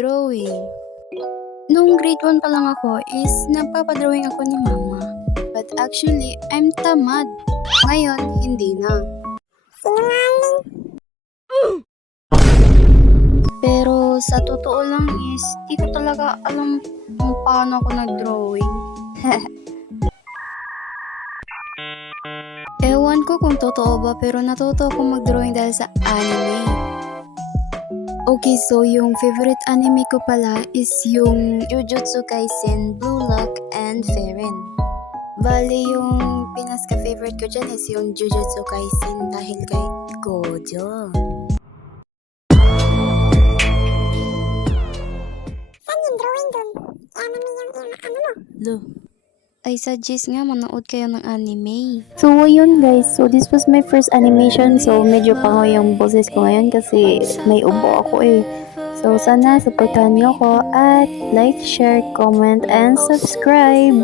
magdrawing. Nung grade 1 pa lang ako is nagpapadrawing ako ni mama. But actually, I'm tamad. Ngayon, hindi na. Pero sa totoo lang is, di ko talaga alam kung paano ako nag-drawing. Ewan ko kung totoo ba pero natuto ako mag-drawing dahil sa anime. Okay, so yung favorite anime ko pala is yung Jujutsu Kaisen, Blue Lock, and Frieren. Bali, yung pinaka-favorite ko dyan is yung Jujutsu Kaisen dahil kay Gojo. Saan yung drawing dun? Anime yung ano mo? Lo. I suggest nga manood kayo ng anime. So, ayun guys. So, this was my first animation. So, medyo pango yung boses ko ngayon kasi may ubo ako eh. So, sana supportahan niyo ako at like, share, comment, and subscribe.